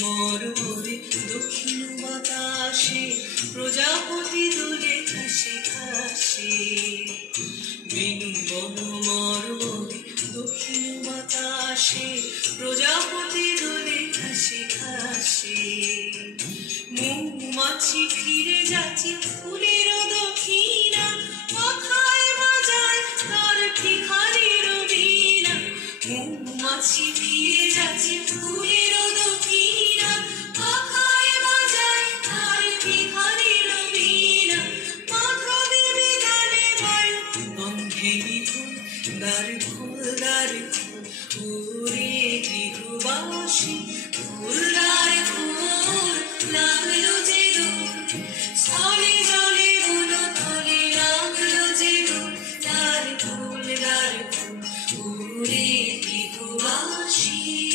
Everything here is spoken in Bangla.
মরুমরে দক্ষিণ বাতাসে প্রজাপতি দোলে ঘাসে ঘাসে। বেনু বন মরুমরে দক্ষিণ বাতাসে প্রজাপতি দোলে ঘাসে ঘাসে। মৌমাছি ফিরে যাচ্ছে ফুলের দক্ষিণা, পাখায় বাজায় তার ভিখারির বীণা। মৌমাছি ফিরে যাচ্ছে ফুলের দক্ষিণা, পাখায় বাজায় তার ভিখারির বীণা। মাথা দেবে গানে বায়ু গন্ধেরি ফুল, দ্বার ফুল দ্বার ফুল ওরে গৃহবাসী। ফুলদার ফুল লাগলো যে দোল, স্থলে জলে বলো তলে লাগলো যে দোল। দ্বার ফুল ওরে গৃহবাসী।